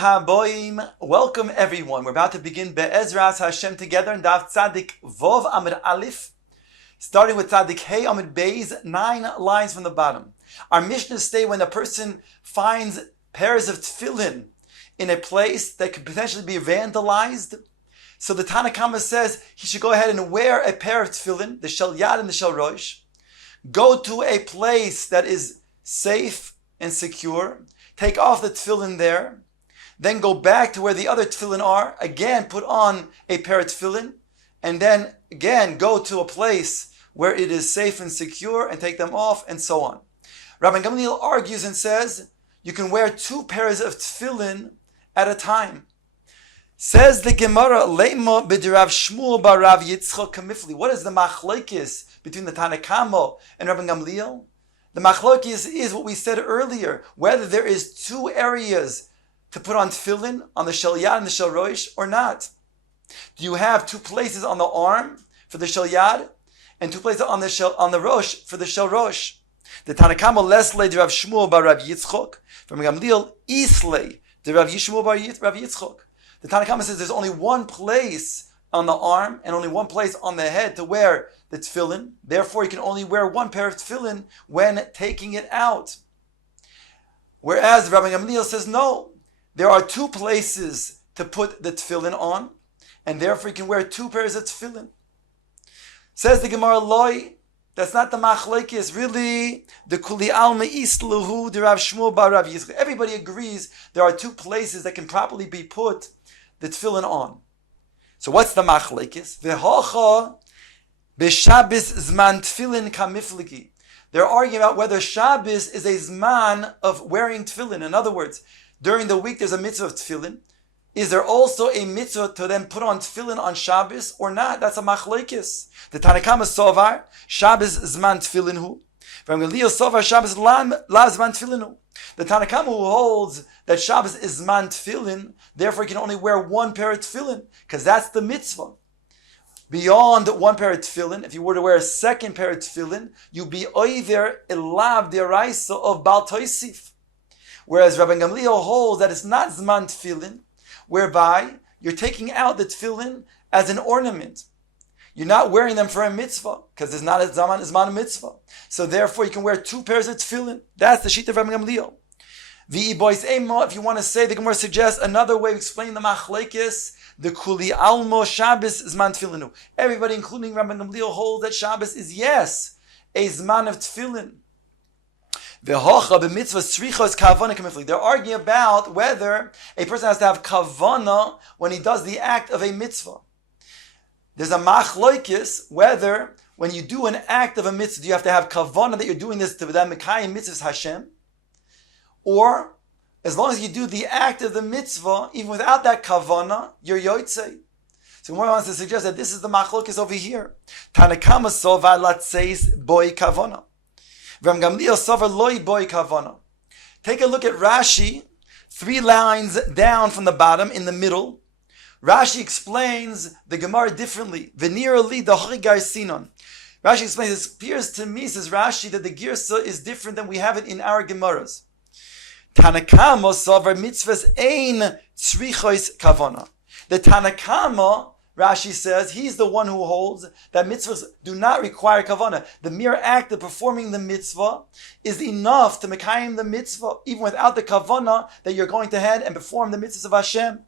haboim. Welcome everyone. We're about to begin Be'ezras Hashem together in Daf Tzadik Vov Amud Aleph, starting with Tzadik Hey Amud Beis, 9 lines from the bottom. Our Mishnahs say when a person finds pairs of tefillin in a place that could potentially be vandalized, so the Tanna Kama says he should go ahead and wear a pair of tefillin, the Shel Yad and the Shel Rosh, go to a place that is safe and secure, take off the tefillin there, then go back to where the other tefillin are, again put on a pair of tefillin, and then again go to a place where it is safe and secure and take them off, and so on. Rabbi Gamliel argues and says you can wear 2 pairs of tefillin at a time. Says the Gemara, Leima b'Rav Shmuel bar Rav Yitzchak kamifli. What is the machlokes between the Tanna Kama and Rabbi Gamliel? The machlokes is what we said earlier, whether there is 2 areas to put on tefillin, on the Shel Yad and the Shel Rosh, or not. Do you have 2 places on the arm for the Shel Yad, and 2 places on the Rosh for the Shel Rosh? The Tanna Kama leslei de Rav Shmuel bar Rav Yitzchak, from Gamliel islei de Rav Yishmuel bar Rav Yitzchak. The Tanna Kama says there's only 1 place on the arm and only 1 place on the head to wear the tefillin. Therefore, you can only wear 1 pair of tefillin when taking it out. Whereas Rabbi Gamliel says no, there are 2 places to put the tefillin on, and therefore you can wear 2 pairs of tefillin. Says the Gemara, Loi, that's not the machlokes. Really, the Kuli Alma Isluhu, the Rav Shmuel bar Rav Yitzchak. Everybody agrees there are 2 places that can properly be put the tefillin on. So what's the machlokes? V'hocha b'Shabbos zman tefillin kamifliki. They're arguing about whether Shabbos is a zman of wearing tefillin. In other words, during the week there's a mitzvah of tefillin. Is there also a mitzvah to then put on tefillin on Shabbos or not? That's a machlokes. The Tanna Kama sovar Shabbos zman tefillin hu. From Gamliel sovar Shabbos la zman tefillin hu. The Tanna Kama who holds that Shabbos is zman tefillin, therefore you can only wear 1 pair of tefillin, because that's the mitzvah. Beyond 1 pair of tefillin, if you were to wear a 2nd pair of tefillin, you'd be oiver elav deraisa of Bal Tosif. Whereas Rabbi Gamliel holds that it's not zman tefillin, whereby you're taking out the tefillin as an ornament. You're not wearing them for a mitzvah, because there's not a zman mitzvah. So therefore you can wear 2 pairs of tefillin. That's the sheet of Rabbi Gamliel. If you want to say, the Gemara suggests another way of explaining the machlokes, the Kuli Almo Shabbos zman tefillinu. Everybody, including Rabbi Gamliel, holds that Shabbos is, yes, a zman of tefillin. They're arguing about whether a person has to have kavana when he does the act of a mitzvah. There's a machlokes whether when you do an act of a mitzvah, do you have to have kavana that you're doing this to the mekayim mitzvahs Hashem, or as long as you do the act of the mitzvah, even without that kavana, you're yotzei. So one wants to suggest that this is the machlokes over here. Tanna Kama sovar latzeis boy kavana. Ram Gamliel sovar loy boy kavana. Take a look at Rashi, 3 lines down from the bottom in the middle. Rashi explains the Gemara differently. V'nira li dachrigar sinon. Rashi explains, it appears to me, says Rashi, that the girsa is different than we have it in our Gemaras. Tanna Kama sovar mitzvahs ein tzrichos kavana. The Tanna Kama, Rashi says, he's the one who holds that mitzvahs do not require kavana. The mere act of performing the mitzvah is enough to mekayim the mitzvah, even without the kavana that you're going to head and perform the mitzvahs of Hashem.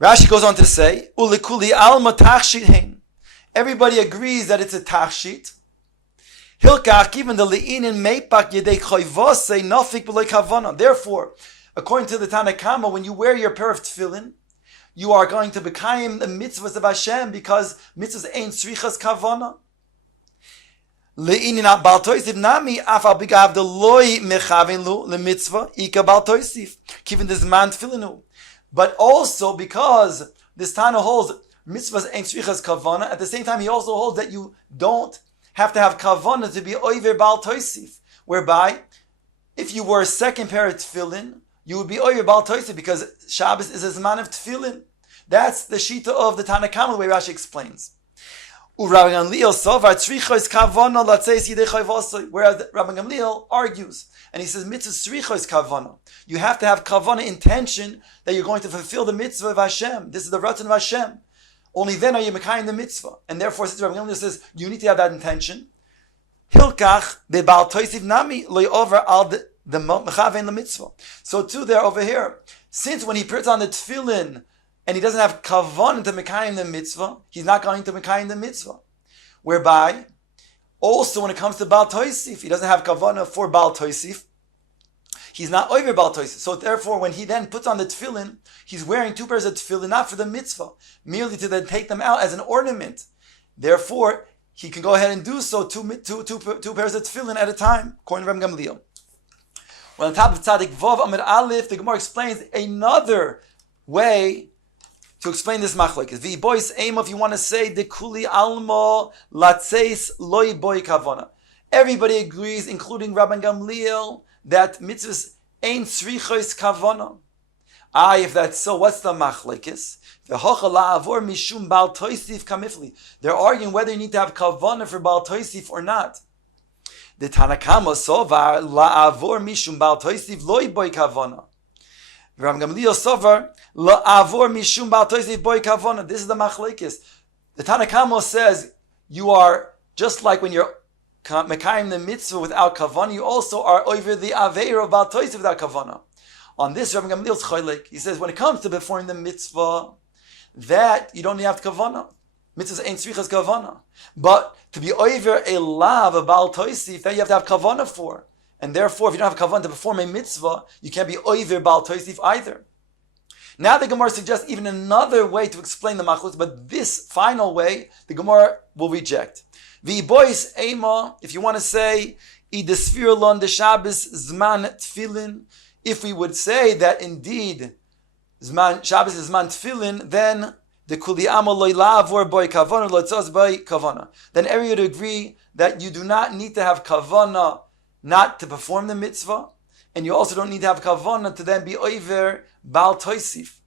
Rashi goes on to say, Ulikuli alma tachshit hein. Everybody agrees that it's a tachshit. Hilkach, even the le'inin meipak yedei choivose nafik b'loi kavana. Therefore, according to the Tanna Kama, when you wear your pair of tefillin, you are going to bekayim the mitzvahs of Hashem, because mitzvahs ain't tzrichas kavana. Le'inin bal toisif nami afal bigav the loy mechavin lu lemitzvah ika bal toisif given this man tefillinu. But also because this Tana holds mitzvahs ain't tzrichas kavana, at the same time he also holds that you don't have to have kavana to be oiver bal toisif, whereby if you wore a 2nd pair of tefillin, you would be oiver bal toisif, because Shabbos is a zman of tefillin. That's the shita of the Tanna Kama, the way Rashi explains. Rabbi Gamliel sovar tzrichos kavana latzeis yidei chayvasoi. Whereas Rabbi Gamliel argues, and he says mitzvah tzrichos kavana. You have to have kavana, intention that you're going to fulfill the mitzvah of Hashem. This is the ratzon of Hashem. Only then are you mekayim the mitzvah. And therefore, since Rabbi Gamliel says you need to have that intention, hilkach be'bal toisiv nami loy over al the mechavein the mitzvah. So too, there over here, since when he puts on the tefillin and he doesn't have kavan to mekayim the mitzvah, he's not going to mekayim the mitzvah. Whereby, also when it comes to Baal Toisif, he doesn't have kavanah for Baal Toisif, he's not over Baal Toisif. So therefore, when he then puts on the tefillin, he's wearing two pairs of tefillin, not for the mitzvah, merely to then take them out as an ornament. Therefore, he can go ahead and do so, two pairs of tefillin at a time, according to Rabbi Gamliel. Well, on top of Tzadik Vov Amud Aleph, the Gemara explains another way to explain this machlokes. The boys aim, if you want to say the kuli alma latzeis loy boy kavana. Everybody agrees, including Rabban Gamliel, that mitzvahs ain't tzrichos kavana. If that's so, what's the machlokes? Mishum bal toisif kamifli. They're arguing whether you need to have kavana for bal toisif or not. The Tanakama sovar la'avor mishum bal toisif loy boy kavana. Rabbi Gamliel sovar la'avor mishum bal toisif boy kavana. This is the machlekes. The Tanakama says you are just like when you're mekayim the mitzvah without kavana, you also are over the aveir of bal toisif without kavana. On this, Rabbi Gamliel's choylek. He says when it comes to performing the mitzvah, that you don't have kavana. Mitzvahs ain't tzrichas kavana. But to be over a lav, a bal toisif, that you have to have kavana for. And therefore, if you don't have kavana to perform a mitzvah, you can't be over bal toisif either. Now the Gemara suggests even another way to explain the machlokes, but this final way, the Gemara will reject. The boys ema, if you want to say, idesfirlon de Shabbos zman tefillin, if we would say that indeed Shabbos is zman tefillin, then the kuli amo loy lavor boy kavana lotzos boy kavana. Then everyone would agree that you do not need to have kavana not to perform the mitzvah, and you also don't need to have kavana to then be over bal toisif.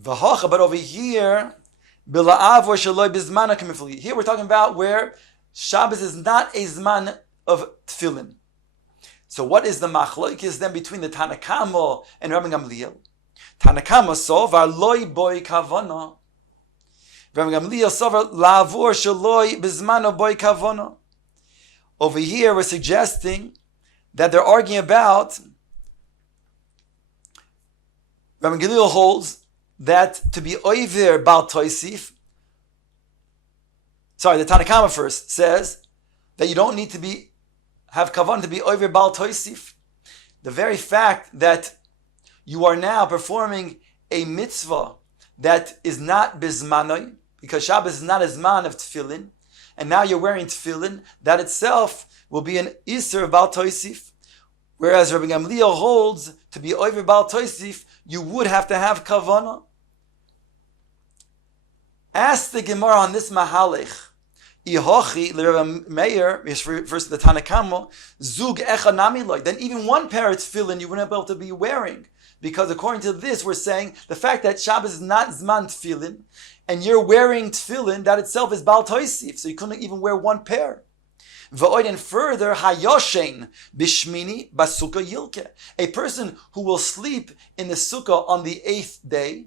V'hacha, but over here, bila'avor shaloi bizmana kamifli. Here we're talking about where Shabbos is not a zman of tefillin. So what is the machlokes then between the Tanakama and Rabbi Gamliel? Tanakama sovar loy boy kavana. Rabbi Gamliel sovar lavor shaloi bizmano boy kavana. Over here we're suggesting that they're arguing about, Rabbi Gamliel holds that to be over bal toisif, the Tanakama first says that you don't need to have kavan to be over bal toisif. The very fact that you are now performing a mitzvah that is not bizmanoi, because Shabbos is not a zman of tefillin, and now you're wearing tefillin, that itself will be an iser of bal toisif. Whereas Rabbi Gamliel holds to be over bal toisif, you would have to have kavanah. Ask the Gemara on this mahalech. Ihochi l'Rebbe Meir, verse the Tanakamo, zug echa nami loy. Then even one pair of tefillin you wouldn't be able to be wearing, because according to this, we're saying the fact that Shabbos is not zman tefillin, and you're wearing tefillin, that itself is bal toisif, so you couldn't even wear one pair. V'oid, and further, hayoshen bishmini basukkah yilke. A person who will sleep in the sukkah on the 8th day,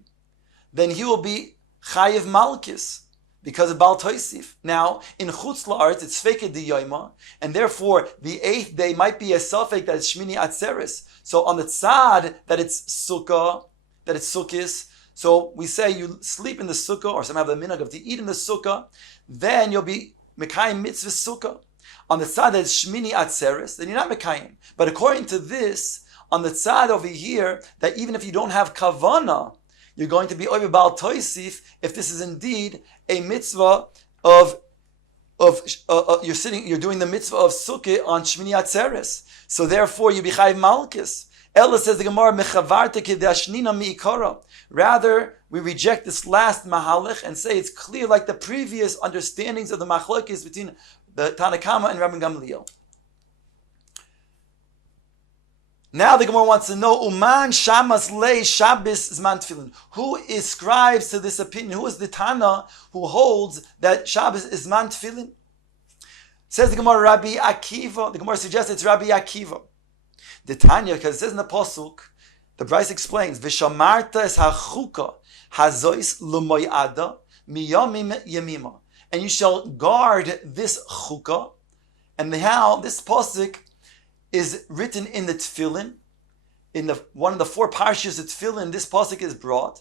then he will be chayiv malkis, because of Bal Toisif. Now, in Chutz La'aretz, it's Feked Diyoima, and therefore, the 8th day might be a suffix that is Shmini Atzeres. So on the tzad, that it's Sukkah, that it's Sukkis, so we say you sleep in the Sukkah, or some have the minhag of to eat in the Sukkah, then you'll be Mekayim Mitzvah Sukkah. On the tzad that is Shmini Atzeres, then you're not Mekayim. But according to this, on the tzad over here, that even if you don't have Kavanah, you're going to be over Bal Toisif if this is indeed a mitzvah of you're doing the mitzvah of Sukkah on Shmini Atzeres. So therefore you be Chayiv Malkis. Ella says the Gemara, Mechavarte kedashnina miikara. Rather, we reject this last mahalech and say it's clear like the previous understandings of the machlokes between the Tanakama and Rabbi Gamliel. Now the Gemara wants to know, Uman Shamas Le Shabbos Zman Tefillin. Who ascribes to this opinion? Who is the Tana who holds that Shabbos is Zman Tefillin? Says the Gemara, Rabbi Akiva. The Gemara suggests it's Rabbi Akiva. The Tanya, because it says in the Pasuk, the Bryce explains, V'shamarta es hachuka hazois l'moyada miyamim yemima. And you shall guard this chukah. And how this Pasuk is written in the Tefillin, in the one of the four parshas of Tefillin, this pasuk is brought,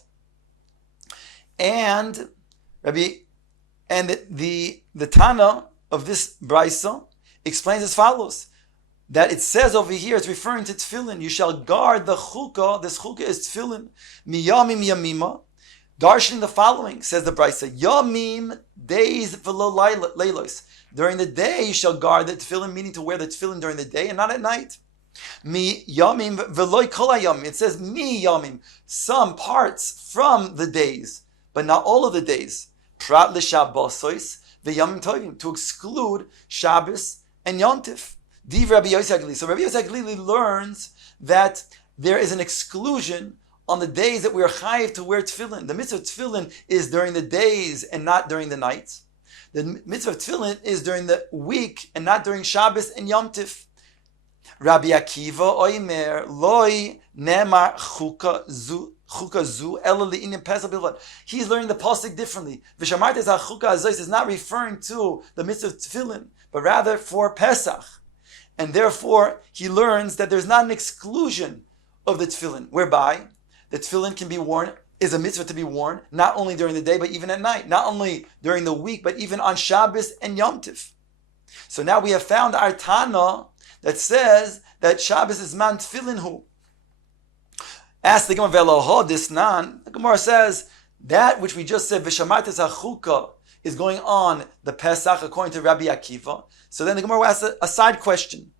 and the Tana of this brisa explains as follows: that it says over here, it's referring to Tefillin. You shall guard the chukah. This chukah is Tefillin. Miyamim yamima. Darshan the following, says the brisa: Yamim, days v'lo leilos. During the day you shall guard the tefillin, meaning to wear the tefillin during the day and not at night. Mi yamim v'loy kol hayamim. It says mi yamim, some parts from the days, but not all of the days. Prat l'shabbosos v'yamim tovim, to exclude Shabbos and Yom Tif. Div Rabbi Yosef Glili. So Rabbi Yosef Glili learns that there is an exclusion on the days that we are chayiv to wear tefillin. The mitzvah of tefillin is during the days and not during the nights. The mitzvah of tefillin is during the week and not during Shabbos and Yom Tif. Rabbi Akiva oimer loy nemar chuka zu ela li'inim pesach bilvad. He's learning the pasuk differently. V'shamartes hachuka hazois is not referring to the mitzvah of tefillin, but rather for Pesach. And therefore, he learns that there's not an exclusion of the tefillin, whereby the tefillin can be worn, is a mitzvah to be worn, not only during the day, but even at night. Not only during the week, but even on Shabbos and Yom Tif. So now we have found our Tana that says that Shabbos is man tefillin hu. Ask the Gemara, Veloho disnan. The Gemara says, that which we just said, V'shamartes hachuka, is going on the Pesach according to Rabbi Akiva. So then the Gemara asks a side question.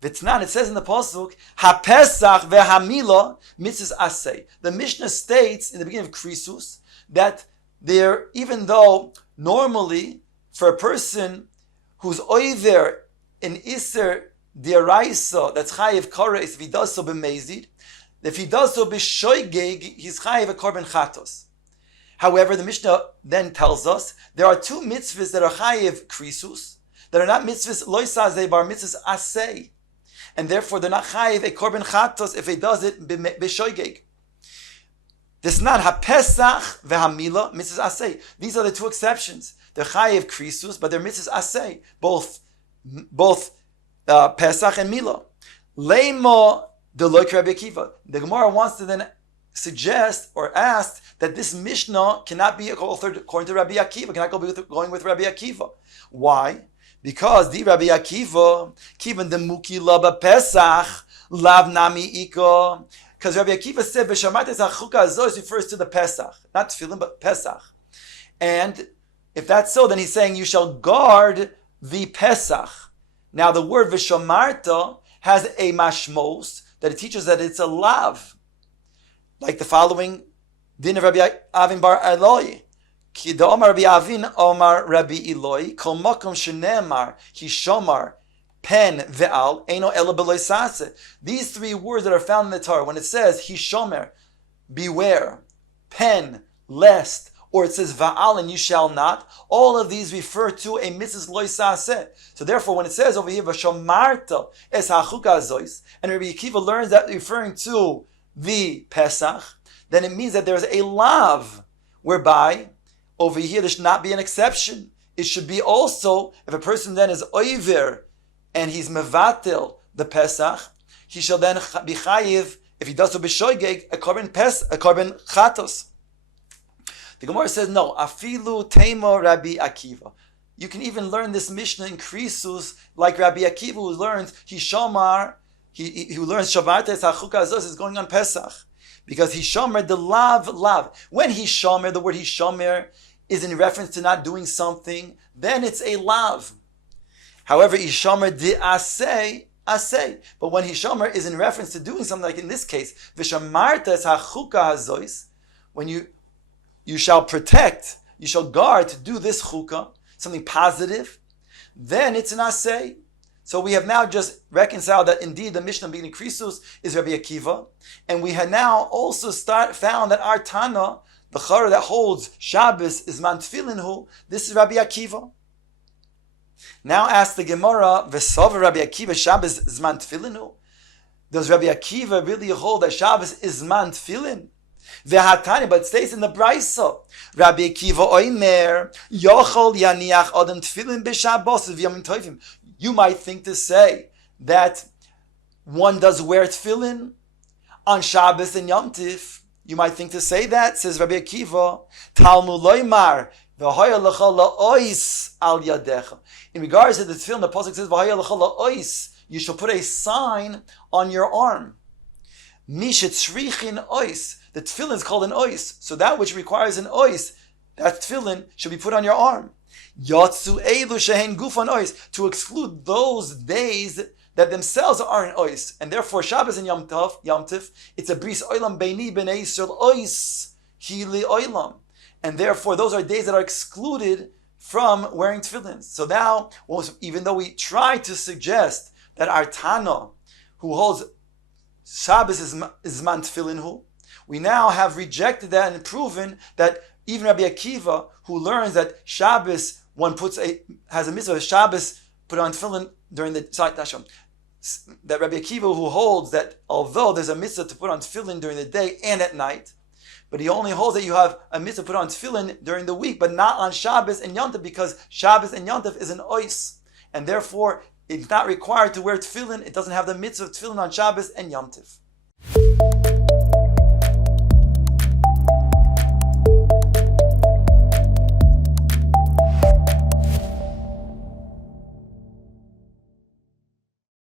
V'tznan, it says in the pasuk, ha-Pesach ve'hamila mitzvahs asay. The Mishnah states in the beginning of Krisus that there, even though normally for a person who's oiver in iser diaraisa, that's chayiv kares, if he does so b'mezid, if he does so b'shoigeg, he's chayiv a korban chatos. However, the Mishnah then tells us there are two mitzvahs that are chayiv krisus that are not mitzvahs loisazeh bar mitzvahs asay. And therefore they're not chayiv a korban chatos if he does it b'shoigeg. This is not ha-Pesach ve'hamila mitzvahs asay. These are the two exceptions. They're chayiv krisus, but they're mitzvahs asay, both Pesach and Mila. Leimo deloik Rabbi Akiva. The Gemara wants to then suggest or ask that this Mishnah cannot be authored according to Rabbi Akiva, cannot go going with Rabbi Akiva. Why? Because the Rabbi Akiva, kivan the muki laba Pesach, lav nami iko. Because Rabbi Akiva said, v'shamates hachuka azos refers to the Pesach, not tefillin, but Pesach. And if that's so, then he's saying you shall guard the Pesach. Now the word v'shamarta has a mashmos that it teaches that it's a lav. Like the following din of Rabbi Avin bar Eloi. Ki da Omar Rabbi Avin Omar Rabbi Eloi kol makom shenemar hishomar pen ve'al eino ela b'loi sase. These three words that are found in the Torah, when it says hishomer, beware, pen, lest, or it says va'al, and you shall not, all of these refer to a mitzvah loy saseh. So therefore, when it says over here v'shomarta es hachuka azois, and Rabbi Akiva learns that referring to the Pesach, then it means that there is a lav, whereby over here there should not be an exception. It should be also, if a person then is oiver and he's mevatel the Pesach, he shall then be chayiv, if he does so b'shoigeg, a korban chatos. The Gemara says no, afilu teimo Rabbi Akiva. You can even learn this Mishnah in Krisus like Rabbi Akiva, who learns Hishomar. He learns Shavartes Hachuka Azos is going on Pesach. Because Hishomer, the lav. When Hishomer, the word Hishomer is in reference to not doing something, then it's a lav. However, Hishomer di asay. But when Hishomer is in reference to doing something, like in this case, Vishamartes Hachuka Azos, when you shall protect, you shall guard to do this chukah, something positive, then it's an asay. So we have now just reconciled that indeed the Mishnah beginning Krisus is Rabbi Akiva, and we had now also found that our Tana, the Chara that holds Shabbos is man tefillin, this is Rabbi Akiva. Now ask the Gemara, V'sova Rabbi Akiva Shabbos is man tefillin? Does Rabbi Akiva really hold that Shabbos is man tefillin? V'hatani, but it states in the Brisa, Rabbi Akiva oimer, yochol yaniach adam tefillin b'Shabbos v'yamim tovim. You might think to say that one does wear tefillin on Shabbos and Yom Tif. You might think to say that, says Rabbi Akiva, Talmud loymar, v'hoya l'cha la'ois al yadecha. In regards to the tefillin, the pasuk says, v'hoya l'cha la'ois, you shall put a sign on your arm. Mishet tzrichin ois. The tefillin is called an ois. So that which requires an ois, that tefillin should be put on your arm. Yatsu eilu shehen gufan ois, to exclude those days that themselves are an ois. And therefore Shabbos and Yom Tif, it's a bris oilam beini b'nei Yisrael ois hili oilam. And therefore those are days that are excluded from wearing tefillin. So now, even though we try to suggest that our Tana, who holds Shabbos is man tefillin, we now have rejected that and proven that even Rabbi Akiva, who learns that Shabbos, has a mitzvah of Shabbos, put on tefillin during the that Rabbi Akiva, who holds that although there's a mitzvah to put on tefillin during the day and at night, but he only holds that you have a mitzvah to put on tefillin during the week, but not on Shabbos and Yom Tov, because Shabbos and Yom Tov is an ois, and therefore it's not required to wear tefillin. It doesn't have the mitzvah of tefillin on Shabbos and Yom Tov.